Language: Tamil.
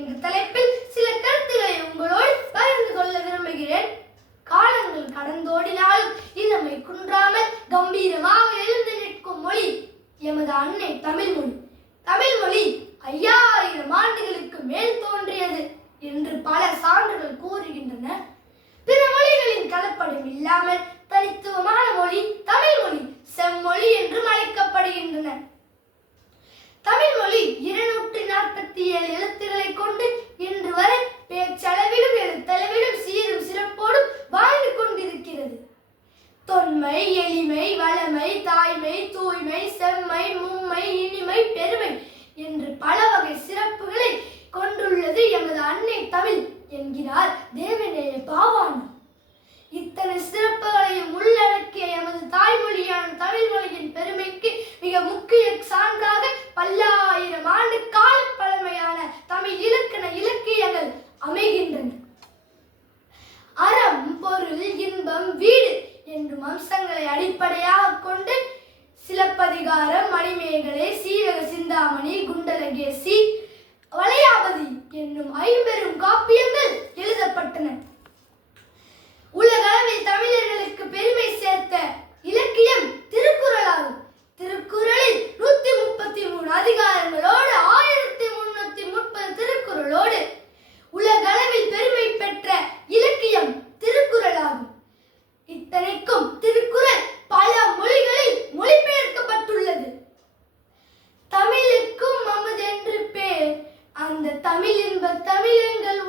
என்ற தலைப்பில் சில கருத்துக்களை உங்களோடு பகிர்ந்து கொள்ள விரும்புகிறேன். காலங்கள் கடந்தோடினால் இளமை குன்றாமல் கம்பீரமாக எழுந்து நிற்கும் மொழி எமது அன்னை தமிழ் மொழி. தமிழ் மொழி ஐயாயிரம் ஆண்டுகளுக்கு மேல் தோன்றியது என்று பல சான்றுகள் கூறுகின்றன. பிற மொழிகளின் கலப்படம் இல்லாமல் தனித்துவமான மொழி தமிழ் மொழி செம்மொழி என்றும் அழைக்கப்படுகிறது. தாய்மை தூய்மை செம்மை மும்மை இனிமை பெருமை என்று பல வகை சிறப்புகளை கொண்டுள்ளது எமது அன்னை தமிழ் என்கிறார் தேவநேய பாவான். இத்தனை சிறப்புகளையும் உள்ளடக்கிய எமது தாய்மொழியான தமிழ் மொழியின் பெருமைக்கு மிக முக்கிய சான்றாக பல்லாயிரம் ஆண்டு கால பழமையான தமிழ் இலக்கண இலக்கியங்கள் அமைகின்றன. அறம் பொருள் இன்பம் வீடு என்னும் அம்சங்களை அடிப்படையாக பரிகாரம் மணிமேகலை சீவக சிந்தாமணி குண்டலகேசி தமிழ் இன்ப தமிழங்கள்